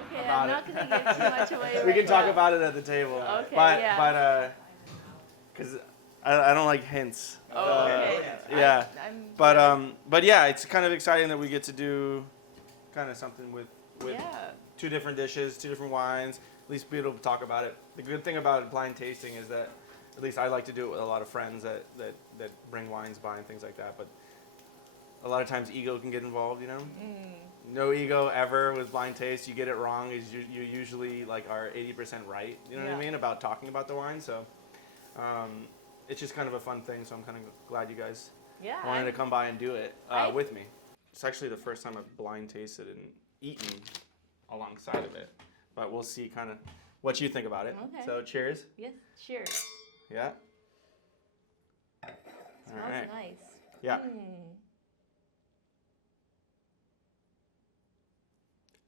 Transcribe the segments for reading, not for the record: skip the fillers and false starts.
Okay, about I'm not it. going to give too much away. We right can talk now. about it at the table. Okay, But yeah. because I don't like hints. Oh, okay. Yeah. I'm But yeah, it's kind of exciting that we get to do kind of something with yeah. two different dishes, two different wines. At least be able to talk about it. The good thing about blind tasting is that at least I like to do it with a lot of friends that bring wines by and things like that. But a lot of times ego can get involved, you know. No ego ever with blind taste. You get it wrong, is you usually like are 80% right. You know what I Yeah. mean about talking about the wine. So it's just kind of a fun thing. So I'm kind of glad you guys Yeah. wanted to come by and do it I- with me. It's actually the first time I've blind tasted and eaten alongside of it. But we'll see kind of what you think about it. Okay. So cheers. Yes, cheers. Yeah. Smells All right. nice. Yeah. Mm.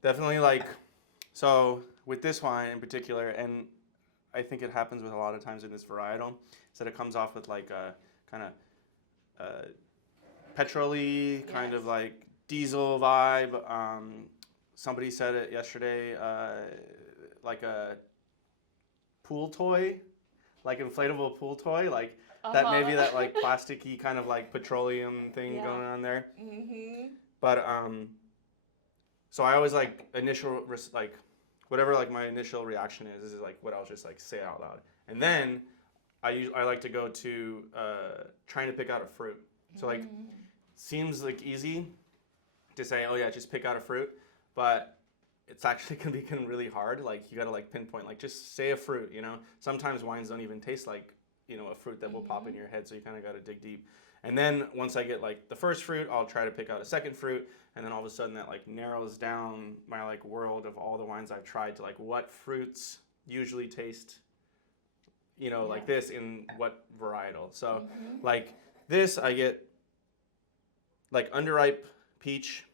Definitely like, so with this wine in particular, and I think it happens with a lot of times in this varietal, is that it comes off with like a kind of petrol-y, kind of Yes. like diesel vibe. Somebody said it yesterday, like a pool toy, like inflatable pool toy, like that maybe that like plasticky kind of like petroleum thing Yeah. going on there. Mm-hmm. But so I always like like whatever like my initial reaction is like what I'll just like say out loud, and then I like to go to trying to pick out a fruit. So like seems like easy to say, oh yeah, just pick out a fruit, but it's actually can become really hard. Like you gotta like pinpoint, like just say a fruit. You know, sometimes wines don't even taste like a fruit that will pop in your head, so you kind of gotta dig deep. And then once I get like the first fruit, I'll try to pick out a second fruit, and then all of a sudden that like narrows down my like world of all the wines I've tried to like what fruits usually taste, like this in what varietal. So like this I get like underripe peach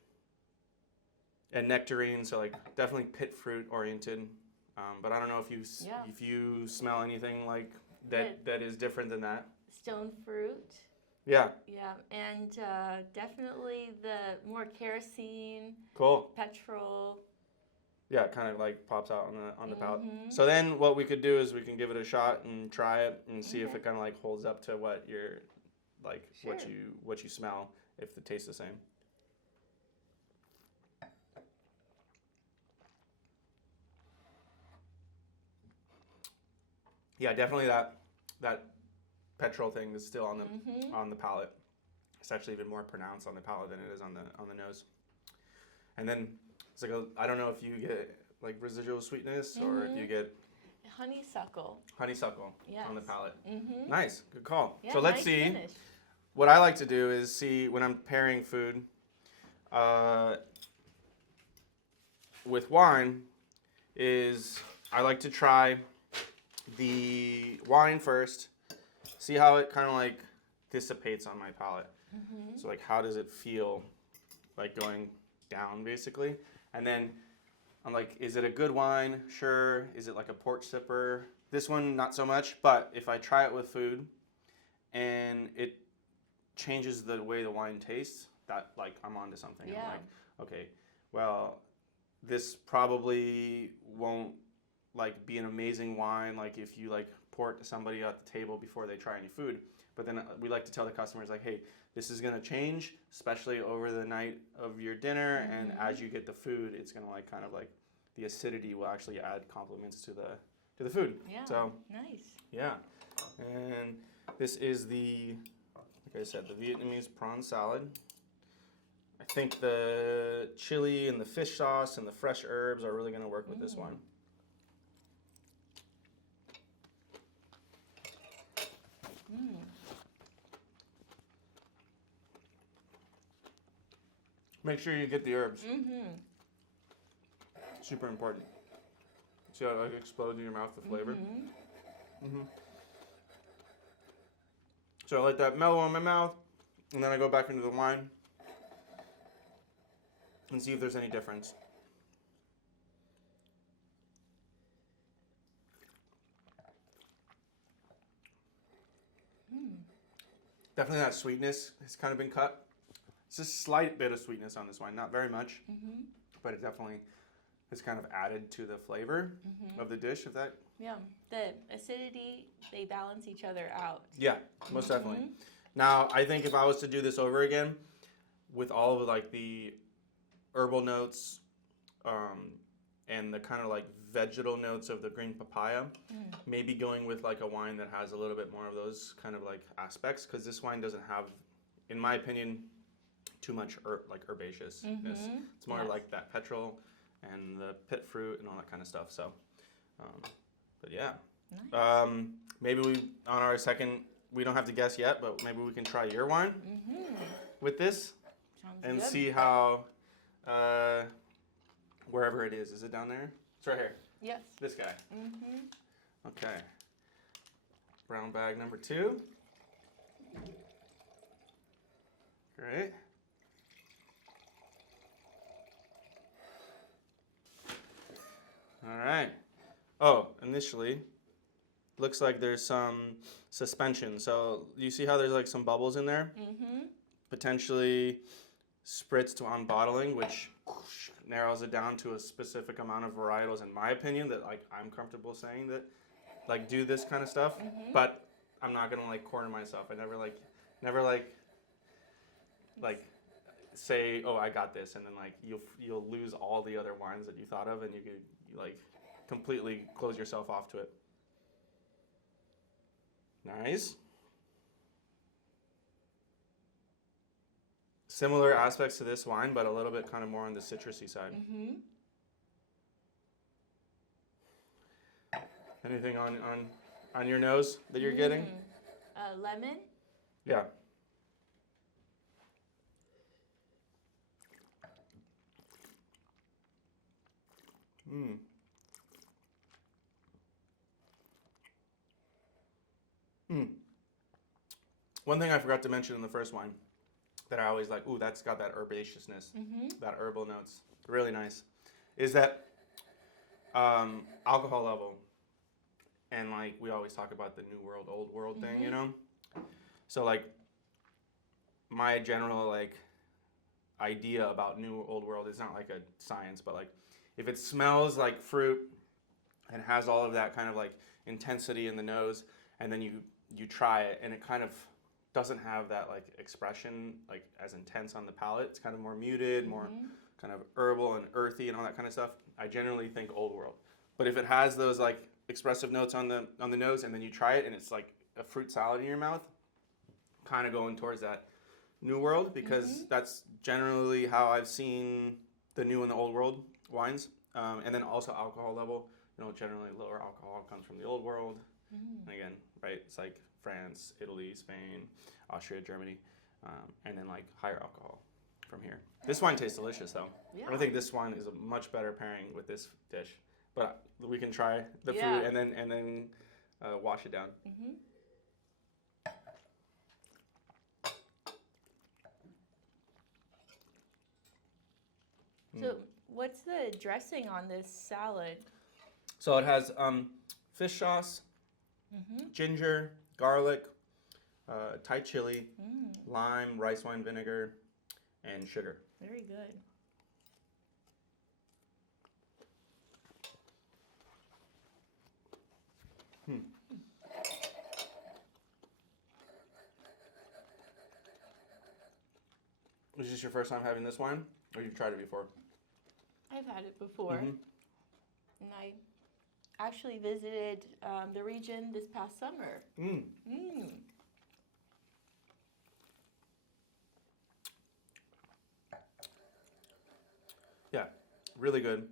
and nectarine, so like definitely pit fruit oriented. But I don't know if you smell anything like that is different than that. Stone fruit. Yeah. Yeah, and definitely the more kerosene, Cool. petrol. Yeah, it kind of like pops out on the palate. So then what we could do is we can give it a shot and try it and see if it kind of like holds up to what you're like what you smell, if it tastes the same. Yeah, definitely that petrol thing is still on the palate. It's actually even more pronounced on the palate than it is on the nose. And then it's like I don't know if you get like residual sweetness or if you get honeysuckle on the palate. Nice, good call. Yeah, so let's nice see. finish. What I like to do is see when I'm pairing food with wine is I like to try the wine first, see how it kind of like dissipates on my palate. So like how does it feel like going down basically? And then I'm like, is it a good wine? Sure. Is it like a porch sipper? This one, not so much. But if I try it with food and it changes the way the wine tastes, that like I'm onto something. Yeah. I'm like, okay, well, this probably won't like be an amazing wine like if you like pour it to somebody at the table before they try any food. But then we like to tell the customers like, hey, this is gonna change, especially over the night of your dinner, and as you get the food, it's gonna like kind of like the acidity will actually add complements to the food. Yeah. So nice. yeah, and this is like I said, the Vietnamese prawn salad. I think the chili and the fish sauce and the fresh herbs are really gonna work with this one. Make sure you get the herbs. Super important. See how it like explodes in your mouth, the flavor? So I let that mellow in my mouth, and then I go back into the wine and see if there's any difference. Definitely that sweetness has kind of been cut. It's a slight bit of sweetness on this wine, not very much, but it definitely is kind of added to the flavor of the dish. If that. Yeah, the acidity, they balance each other out. Yeah, most definitely. Now, I think if I was to do this over again, with all of like the herbal notes, and the kind of like vegetal notes of the green papaya, maybe going with like a wine that has a little bit more of those kind of like aspects, because this wine doesn't have, in my opinion, too much herbaceousness. It's more like that petrol and the pit fruit and all that kind of stuff. So, but yeah, Nice. maybe we on our second, we don't have to guess yet, but maybe we can try your wine with this Sounds and good. see how, wherever it is it down there? It's right here. Yes. This guy. Okay. Brown bag number 2. Great. All right. Oh, initially, looks like there's some suspension. So you see how there's like some bubbles in there? Potentially spritzed on bottling, which narrows it down to a specific amount of varietals, in my opinion, that like I'm comfortable saying that like do this kind of stuff. But I'm not gonna like corner myself. I never like say, oh, I got this, and then like you'll lose all the other wines that you thought of, and you like completely close yourself off to it. Nice. Similar aspects to this wine, but a little bit kind of more on the citrusy side. Anything on your nose that you're getting? Lemon. Yeah. One thing I forgot to mention in the first wine that I always like, ooh, that's got that herbaceousness, that herbal notes, really nice, is that alcohol level. And like we always talk about the new world, old world thing, you know? So like my general like idea about new old world is not like a science, but like if it smells like fruit and has all of that kind of like intensity in the nose, and then you try it and it kind of doesn't have that like expression like as intense on the palate. It's kind of more muted, more kind of herbal and earthy and all that kind of stuff. I generally think old world. But if it has those like expressive notes on the nose, and then you try it and it's like a fruit salad in your mouth, kind of going towards that new world, because that's generally how I've seen the new and the old world wines. And then also alcohol level, you know, generally lower alcohol comes from the old world. And again, right, it's like France, Italy, Spain, Austria, Germany, and then like higher alcohol from here. This wine tastes delicious though. I think this wine is a much better pairing with this dish. But we can try the fruit and then wash it down. So what's the dressing on this salad? So it has fish sauce, ginger, garlic, Thai chili, lime, rice wine vinegar, and sugar. Very good. Is this your first time having this wine, or you've tried it before? I've had it before. And I actually visited the region this past summer. Yeah, really good.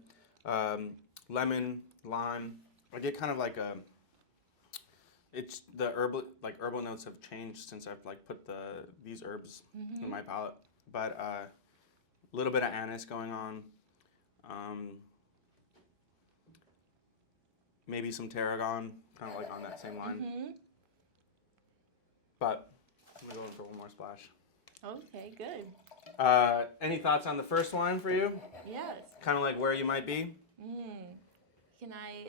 Lemon, lime. I get kind of like a. It's the herbal notes have changed since I've like put these herbs in my palate, but a little bit of anise going on. Maybe some tarragon, kind of like on that same line. But I'm gonna go in for one more splash. Okay, good. Any thoughts on the first wine for you? Yes. Kind of like where you might be? Can I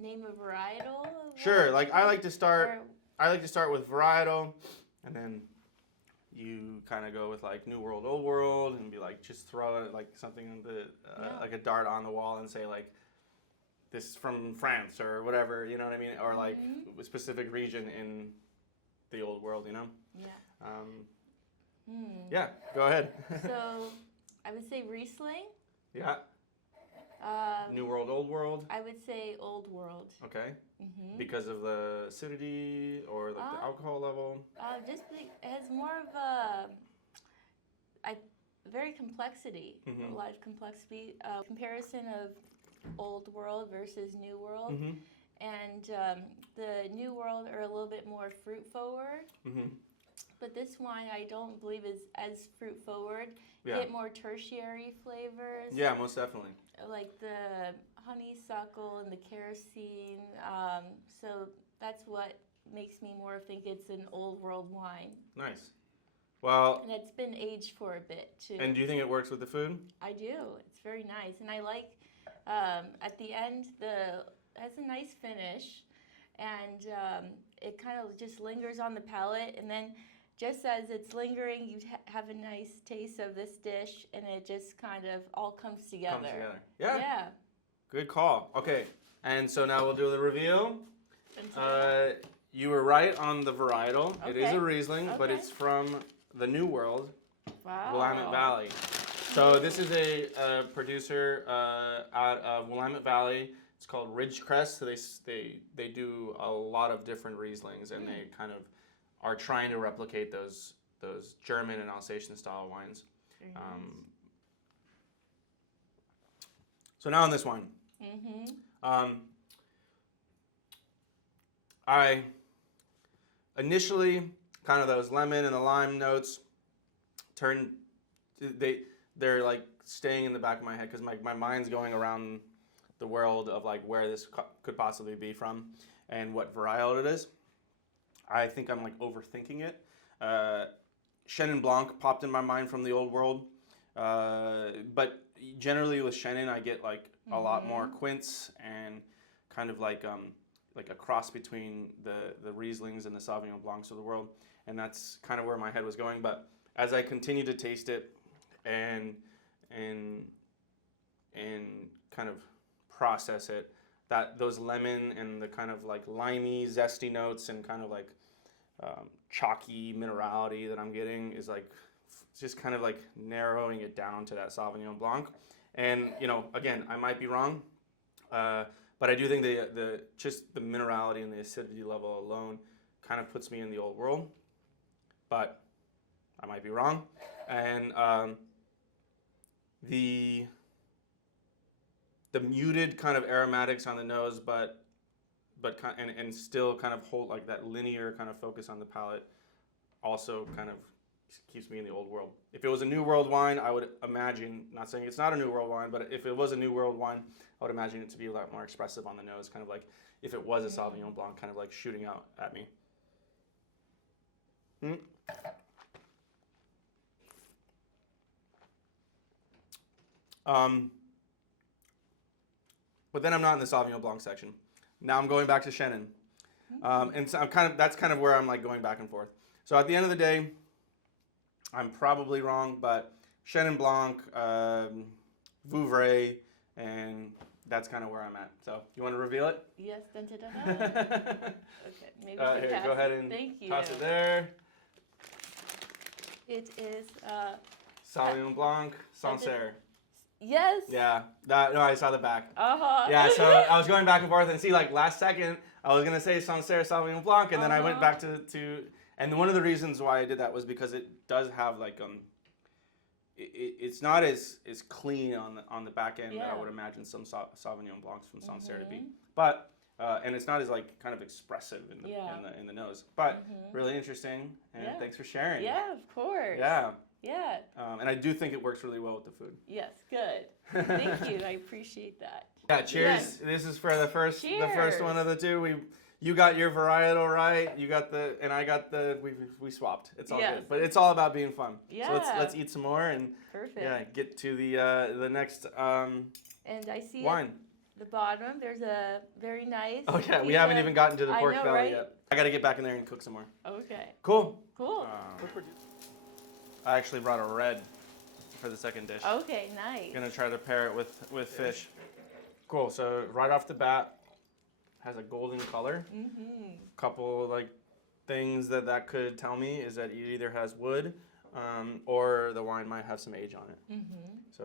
name a varietal? Sure. Like I like to start with varietal, and then you kind of go with like New World, Old World, and be like just throw it like something in the like a dart on the wall and say like this is from France or whatever, you know what I mean, or like a specific region in the Old World, you know. Yeah, go ahead. So I would say Riesling. Yeah. New World, Old World. I would say Old World. Okay. Because of the acidity or like the alcohol level. It has more of a very complexity, a lot of complexity. Comparison of Old World versus New World, and the New World are a little bit more fruit forward. But this wine I don't believe is as fruit forward. Yeah. Get more tertiary flavors. Yeah, most definitely. Like the honeysuckle and the kerosene. So that's what makes me more think it's an Old World wine. Nice. Well. And it's been aged for a bit too. And do you think it works with the food? I do. It's very nice, and I like at the end it has a nice finish, and it kind of just lingers on the palate, and then. Just as it's lingering, you have a nice taste of this dish, and it just kind of all comes together. Yeah. Yeah. Good call. Okay, and so now we'll do the reveal. You were right on the varietal. Okay. It is a Riesling, but it's from the New World, Willamette Valley. So this is a producer out of Willamette Valley. It's called Ridgecrest. So they do a lot of different Rieslings, and they kind of are trying to replicate those German and Alsatian style wines. So now on this wine, I initially kind of those lemon and the lime notes they're like staying in the back of my head because my mind's going around the world of like where this could possibly be from and what varietal it is. I think I'm like overthinking it. Chenin Blanc popped in my mind from the Old World, but generally with Chenin I get like a lot more quince and kind of like a cross between the Rieslings and the Sauvignon Blancs of the world, and that's kind of where my head was going. But as I continue to taste it and kind of process it, that those lemon and the kind of like limey, zesty notes and kind of like chalky minerality that I'm getting is like just kind of like narrowing it down to that Sauvignon Blanc. And you know, again, I might be wrong, but I do think the just the minerality and the acidity level alone kind of puts me in the Old World. But I might be wrong, and the muted kind of aromatics on the nose, but and still kind of hold like that linear kind of focus on the palate also kind of keeps me in the Old World. If it was a New World wine, I would imagine, not saying it's not a New World wine, but if it was a New World wine, I would imagine it to be a lot more expressive on the nose, kind of like if it was a Sauvignon Blanc, kind of like shooting out at me. But then I'm not in the Sauvignon Blanc section. Now I'm going back to Chenin. And so that's kind of where I'm like going back and forth. So at the end of the day, I'm probably wrong, but Chenin Blanc, Vouvray, and that's kind of where I'm at. So you want to reveal it? Yes. Dun, dun, dun, dun. Okay, maybe here, go ahead and toss it there. It is Sauvignon Blanc, Sancerre. Yes. Yeah. No, I saw the back. Uh-huh. Yeah, so I was going back and forth and see, like, last second, I was going to say Sancerre Sauvignon Blanc, and then I went back to and one of the reasons why I did that was because it does have, like, it's not as clean on the back end that I would imagine some Sauvignon Blancs from Sancerre to be. But, and it's not as, like, kind of expressive in the nose. But really interesting, and thanks for sharing. Yeah, of course. Yeah. Yeah. And I do think it works really well with the food. Yes, good. Thank you. I appreciate that. Yeah, cheers. Yes. This is for the first one of the two. You got your varietal right. You got and I got we swapped. It's all good. But it's all about being fun. Yeah. So let's eat some more and get to the next and I see wine. At the bottom there's a very nice Okay, we haven't even gotten to the pork belly right? yet. I got to get back in there and cook some more. Okay. Cool. I actually brought a red for the second dish. Okay, nice. Gonna try to pair it with fish. Cool. So right off the bat, has a golden color. Couple like things that could tell me is that it either has wood, or the wine might have some age on it. So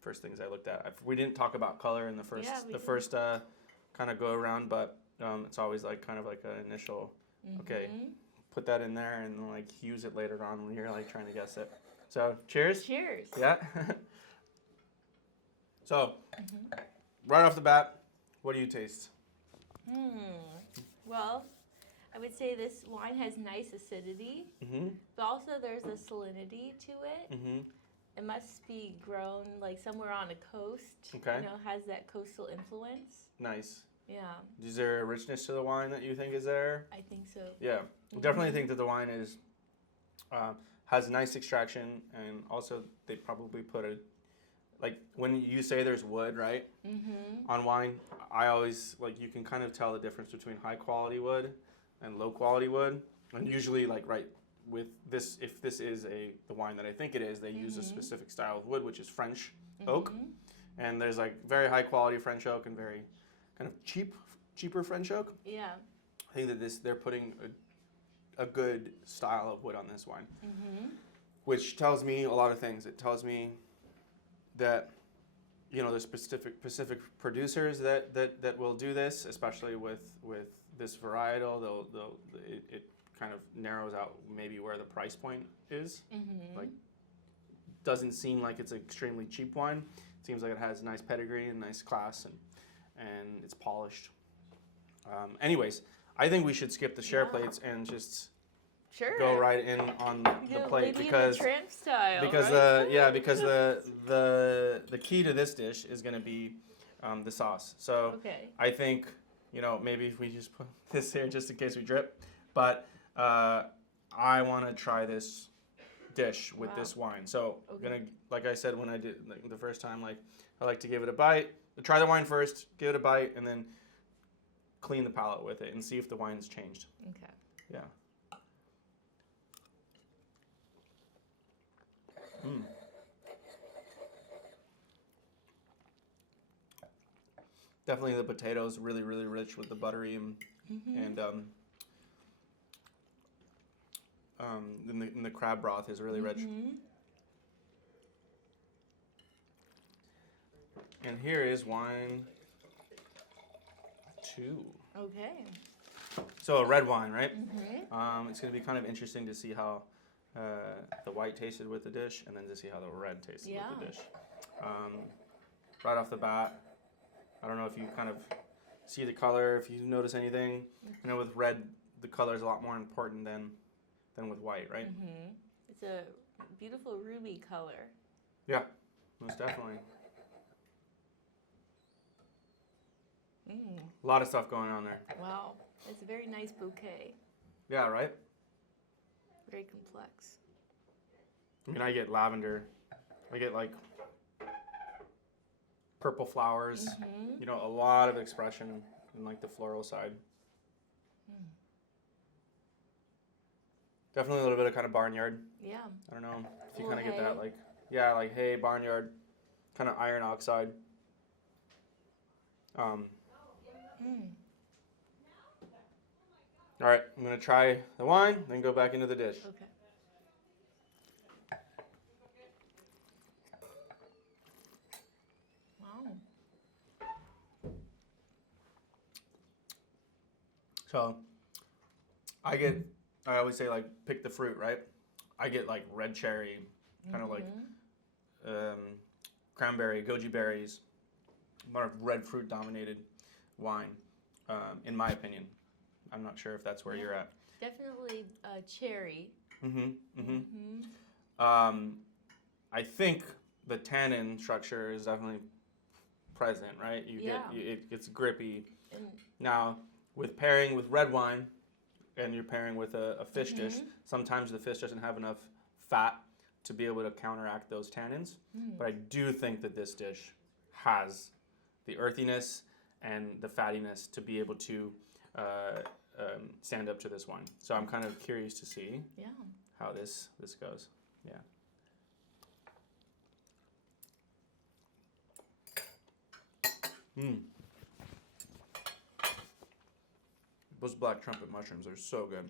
first things I looked at. We didn't talk about color in the first kind of go around, but it's always like kind of like an initial. Okay, put that in there and like use it later on when you're like trying to guess it. So cheers. Cheers. Yeah. So right off the bat, what do you taste? Well, I would say this wine has nice acidity, but also there's a salinity to it. It must be grown like somewhere on a coast. Okay. You know, has that coastal influence. Nice. Yeah. Is there a richness to the wine that you think is there? I think so. Yeah. Definitely think that the wine is has nice extraction, and also they probably put a, like when you say there's wood, right? On wine, I always like, you can kind of tell the difference between high quality wood and low quality wood. And usually like with this, if this is the wine that I think it is, they use a specific style of wood, which is French oak. And there's like very high quality French oak and very kind of cheaper French oak. Yeah. I think that they're putting a good style of wood on this wine, which tells me a lot of things. It tells me that, you know, there's specific producers that will do this, especially with this varietal. It kind of narrows out maybe where the price point is. Like, doesn't seem like it's an extremely cheap wine. It seems like it has nice pedigree and nice class, and it's polished. Anyways, I think we should skip the share plates and just go right in on the plate, because the tramp style, because right? because the key to this dish is going to be the sauce. So I think, you know, maybe if we just put this here just in case we drip, but I want to try this dish with this wine. So gonna, like I said when I did like, the first time, like I like to give it a bite. Try the wine first, give it a bite, and then clean the palate with it and see if the wine's changed. Okay. Yeah. Definitely the potatoes really rich with the buttery and the crab broth is really rich. And here is wine 2. Okay. So a red wine, right? It's going to be kind of interesting to see how the white tasted with the dish, and then to see how the red tasted with the dish. Right off the bat, I don't know if you kind of see the color, if you notice anything. You know, with red, the color is a lot more important than with white, right? It's a beautiful ruby color. Yeah, most definitely. A lot of stuff going on there. Wow, it's a very nice bouquet. Yeah, right? Very complex. I mean, I get lavender. I get like purple flowers. You know, a lot of expression in like the floral side. Definitely a little bit of kind of barnyard. Yeah. I don't know if you kind of get that, like, yeah, like hay, barnyard, kind of iron oxide. All right, I'm going to try the wine, then go back into the dish. Okay. Wow. So, I always say, like, pick the fruit, right? I get, like, red cherry, kind of like cranberry, goji berries, more of red fruit dominated wine, in my opinion. I'm not sure if that's where you're at. Definitely cherry. I think the tannin structure is definitely present, right? It gets grippy. Now, with pairing with red wine, and you're pairing with a fish dish, sometimes the fish doesn't have enough fat to be able to counteract those tannins. But I do think that this dish has the earthiness and the fattiness to be able to stand up to this wine. So I'm kind of curious to see how this goes. Yeah. Those black trumpet mushrooms are so good.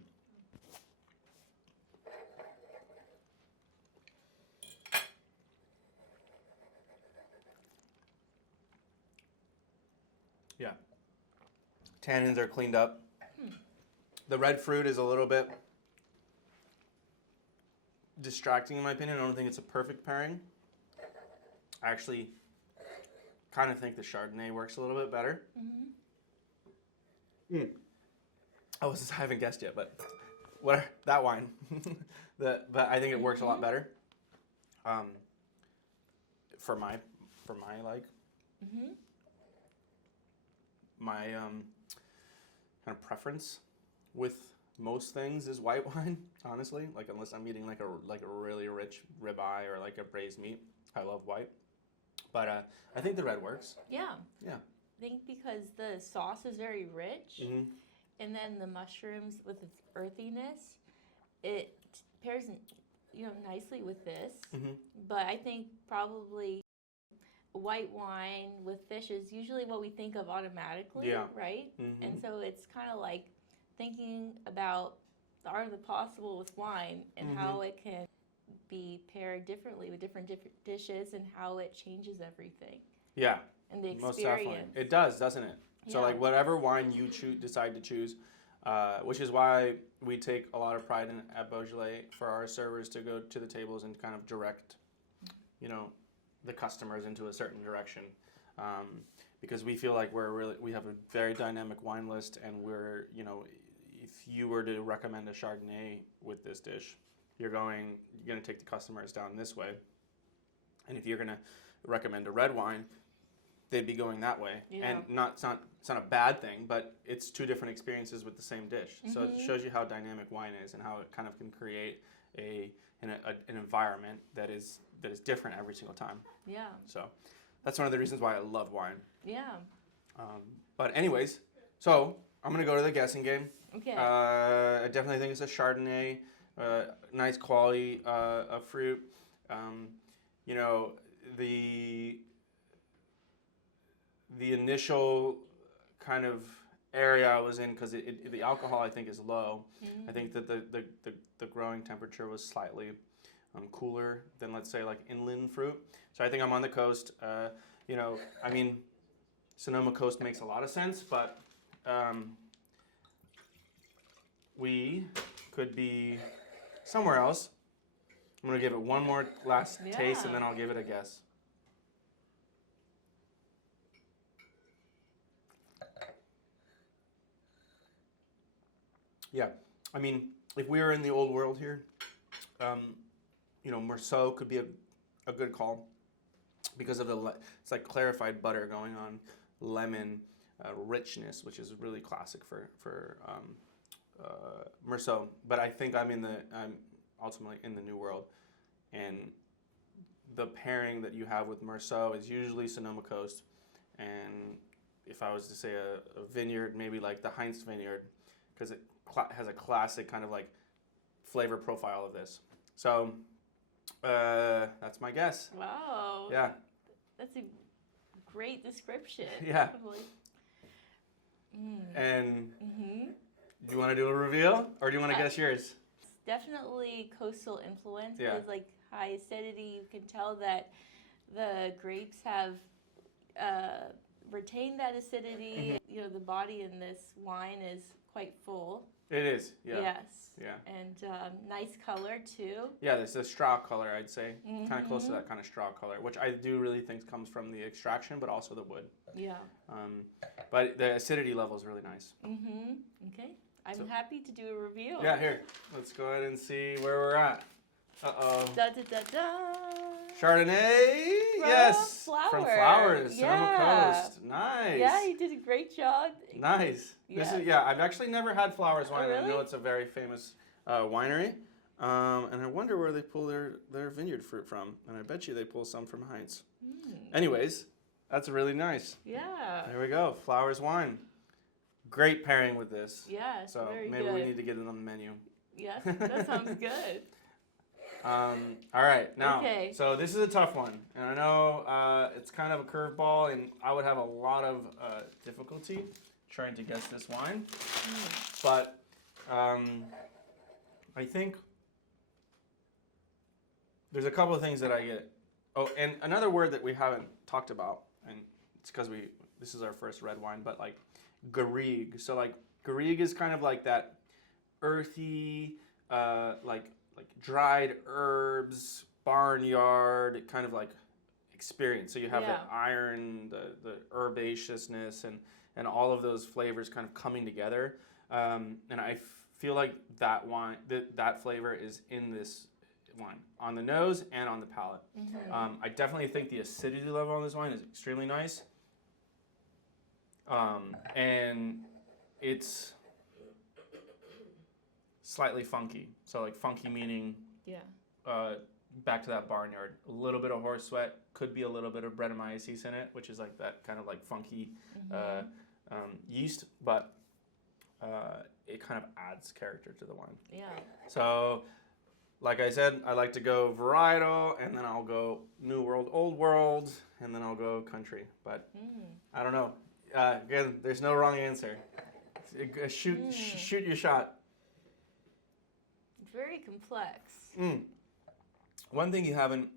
Yeah. Tannins are cleaned up. The red fruit is a little bit distracting in my opinion. I don't think it's a perfect pairing. I actually kind of think the Chardonnay works a little bit better. I haven't guessed yet, but that wine. But I think it works a lot better. For my like. My kind of preference with most things is white wine, honestly. Like unless I'm eating like a really rich ribeye or like a braised meat, I love white. But I think the red works. Yeah. Yeah. I think because the sauce is very rich, and then the mushrooms with its earthiness, it pairs, nicely with this. But I think probably white wine with fish is usually what we think of automatically, right? And so it's kind of like thinking about the art of the possible with wine and how it can be paired differently with different dishes and how it changes everything. Yeah. And the experience. Most definitely. It does, doesn't it? Yeah. So like whatever wine you decide to choose, which is why we take a lot of pride at Beaujolais for our servers to go to the tables and kind of direct, the customers into a certain direction, because we feel like we have a very dynamic wine list, and we're, if you were to recommend a Chardonnay with this dish, you're going to take the customers down this way, and if you're going to recommend a red wine, they'd be going that way. And it's not a bad thing, but it's two different experiences with the same dish. So it shows you how dynamic wine is and how it kind of can create an environment that is different every single time. Yeah. So that's one of the reasons why I love wine. Yeah. But anyways, so I'm going to go to the guessing game. Okay. I definitely think it's a Chardonnay, nice quality of fruit. The initial kind of area I was in, because the alcohol I think is low. I think that the growing temperature was slightly cooler than, let's say, like inland fruit. So I think I'm on the coast. Sonoma Coast makes a lot of sense, but we could be somewhere else. I'm going to give it one more last taste, and then I'll give it a guess. Yeah, if we were in the old world here, Merceau could be a good call because of it's like clarified butter going on, lemon richness, which is really classic for Merceau. But I think I'm ultimately in the New World, and the pairing that you have with Merceau is usually Sonoma Coast, and if I was to say a vineyard, maybe like the Heinz vineyard, because it has a classic kind of like flavor profile of this. So that's my guess. Wow. Yeah. That's a great description. Yeah. And do you want to do a reveal, or do you want to guess yours? It's definitely coastal influence. Yeah. With like high acidity, you can tell that the grapes have retained that acidity. The body in this wine is quite full. It is, yeah. Yes. Yeah. And nice color too. Yeah, there's a straw color, I'd say. Kind of close to that kind of straw color, which I do really think comes from the extraction, but also the wood. Yeah. But the acidity level is really nice. Okay. I'm happy to do a review. Yeah, here. Let's go ahead and see where we're at. Uh-oh. Da da da da. Chardonnay, yes. From Flowers, yeah. Sonoma Coast. Nice. Yeah, you did a great job. Nice. Yeah. I've actually never had Flowers wine. Oh, really? I know it's a very famous winery. And I wonder where they pull their vineyard fruit from. And I bet you they pull some from Heinz. Anyways, that's really nice. Yeah. There we go. Flowers wine. Great pairing with this. Yeah, so very maybe good. We need to get it on the menu. Yes, that sounds good. All right, now, Okay. so this is a tough one, and I know it's kind of a curveball, and I would have a lot of difficulty trying to guess this wine, but I think there's a couple of things that I get. Oh, and another word that we haven't talked about, and it's because this is our first red wine, but like garrigue. So like garrigue is kind of like that earthy, like dried herbs, barnyard kind of like experience. So you have the iron, the herbaceousness, and all of those flavors kind of coming together. And I feel like that wine, that flavor is in this wine on the nose and on the palate. I definitely think the acidity level on this wine is extremely nice. And it's slightly funky. So like funky meaning back to that barnyard. A little bit of horse sweat, could be a little bit of Brettanomyces in it, which is like that kind of like funky yeast, but it kind of adds character to the wine. Yeah. So like I said, I like to go varietal, and then I'll go New World, Old World, and then I'll go country. But I don't know. Again, there's no wrong answer. Shoot your shot. Very complex. One thing you haven't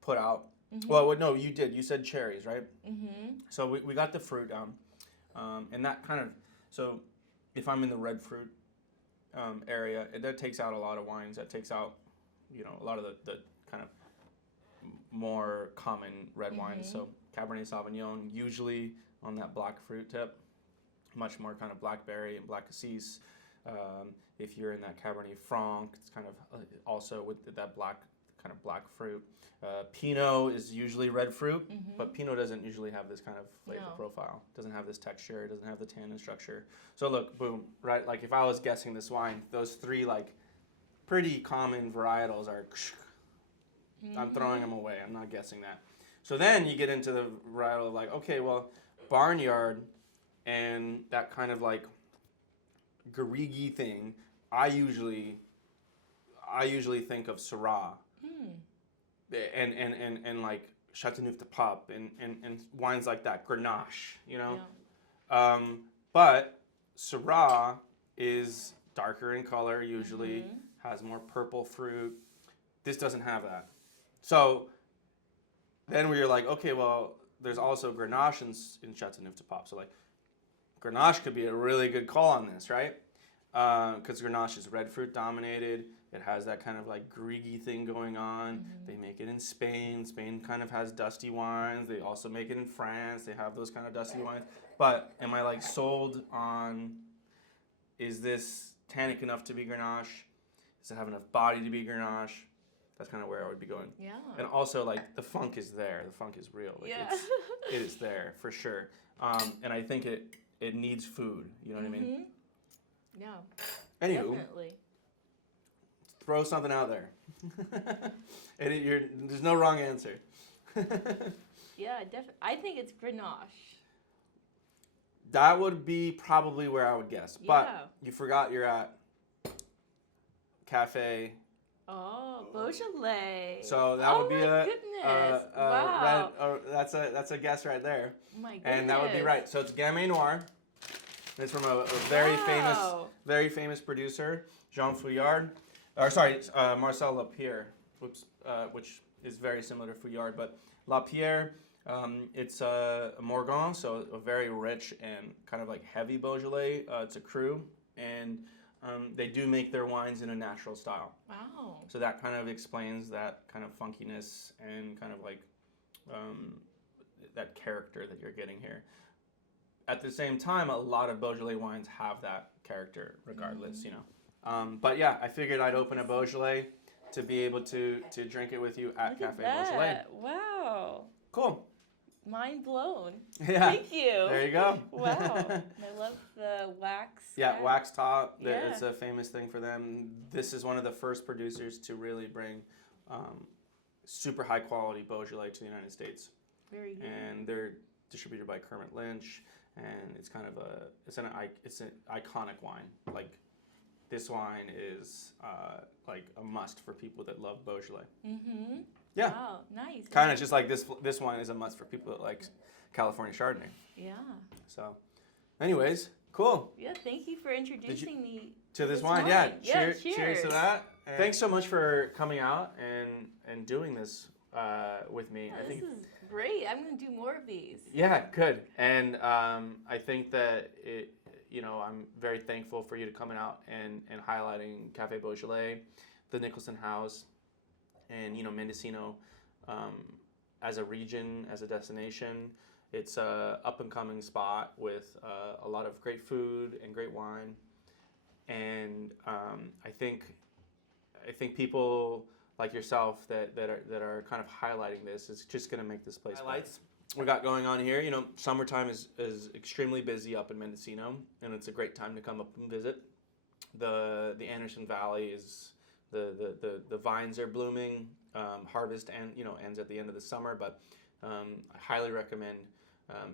put out. Well, no, you did. You said cherries, right? So we got the fruit down, and that kind of. So if I'm in the red fruit area, that takes out a lot of wines. That takes out, a lot of the kind of more common red wines. So Cabernet Sauvignon, usually on that black fruit tip, much more kind of blackberry and black cassis. If you're in that Cabernet Franc, it's kind of also with that black kind of black fruit. Pinot is usually red fruit, but Pinot doesn't usually have this kind of flavor profile. Doesn't have this texture. It doesn't have the tannin structure. So look, boom, right? Like if I was guessing this wine, those three like pretty common varietals are. I'm throwing them away. I'm not guessing that. So then you get into the varietal of like, okay, well, barnyard and that kind of like garrigue thing. I usually think of Syrah. And like Châteauneuf-du-Pape and wines like that, Grenache, but Syrah is darker in color usually, has more purple fruit. This doesn't have that. So then we're like, okay, well, there's also Grenache in Châteauneuf-du-Pape. So like Grenache could be a really good call on this, right? Because Grenache is red fruit dominated. It has that kind of like garrigue thing going on. They make it in Spain. Spain kind of has dusty wines. They also make it in France. They have those kind of dusty wines. But am I like sold on, is this tannic enough to be Grenache? Does it have enough body to be Grenache? That's kind of where I would be going. Yeah. And also like the funk is there. The funk is real. Like, it is there for sure. And I think it needs food. You know what I mean? Yeah. Anywho. Definitely. Throw something out there. There's no wrong answer. Yeah, definitely. I think it's Grenache. That would be probably where I would guess. Yeah. But you forgot you're at Café. Oh, Beaujolais. So that would be wow. Red. That's a guess right there. My goodness. And that would be right. So it's Gamay Noir. It's from a very famous producer, Jean Fouillard. Marcel Lapierre, which is very similar to Fouillard. But Lapierre, it's a Morgon, so a very rich and kind of like heavy Beaujolais. It's a cru, and they do make their wines in a natural style. Wow. So that kind of explains that kind of funkiness and kind of like that character that you're getting here. At the same time, a lot of Beaujolais wines have that character regardless, But yeah, I figured I'd open a Beaujolais to be able to drink it with you at Café Beaujolais. Wow. Cool. Mind blown. Yeah. Thank you. There you go. Wow. I love the wax. Yeah, wax top. Yeah. It's a famous thing for them. This is one of the first producers to really bring super high quality Beaujolais to the United States. Very good. And they're distributed by Kermit Lynch, and it's kind of it's an iconic wine. Like this wine is like a must for people that love Beaujolais. Mm-hmm. Yeah. Wow, nice. Kind of just like this wine is a must for people that like California Chardonnay. Yeah. So, anyways, cool. Yeah, thank you for introducing me to this wine. Yeah, cheers. Cheers to that. And thanks so much for coming out and doing this with me. Yeah, I think this is great. I'm going to do more of these. Yeah, good. And I think that I'm very thankful for you to coming out and highlighting Café Beaujolais, the Nicholson House, and Mendocino as a region, as a destination. It's a up and coming spot with a lot of great food and great wine, and I think people like yourself that are kind of highlighting this is just going to make this place highlights. We got going on here. Summertime is extremely busy up in Mendocino, and it's a great time to come up and visit. The Anderson Valley is the vines are blooming. Harvest ends at the end of the summer, but I highly recommend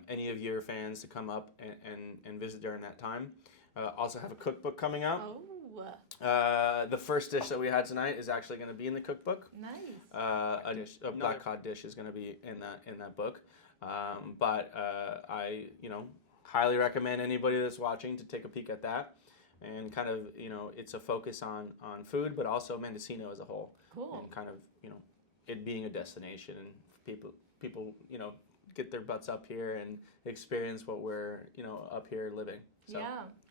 any of your fans to come up and visit during that time. Also have a cookbook coming out. Oh. The first dish that we had tonight is actually going to be in the cookbook. Nice. A black cod dish is going to be in that book. But I highly recommend anybody that's watching to take a peek at that. And kind of, it's a focus on food, but also Mendocino as a whole. Cool. And kind of, it being a destination, and people, get their butts up here and experience what we're, up here living. So,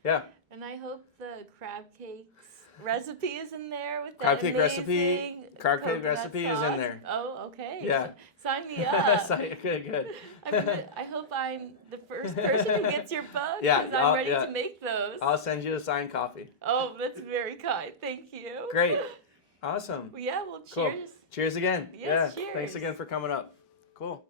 yeah. And I hope the crab cakes recipe is in there with Crab that cake amazing Crab cake recipe sauce. is in there. Oh, okay. Yeah. Sign me up. Good. I hope I'm the first person who gets your book, Yeah, because I'm ready to make those. I'll send you a signed copy. Oh, that's very kind. Thank you. Great. Awesome. Well, yeah, well, Cool. cheers. Cheers again. Yes, cheers. Thanks again for coming up. Cool.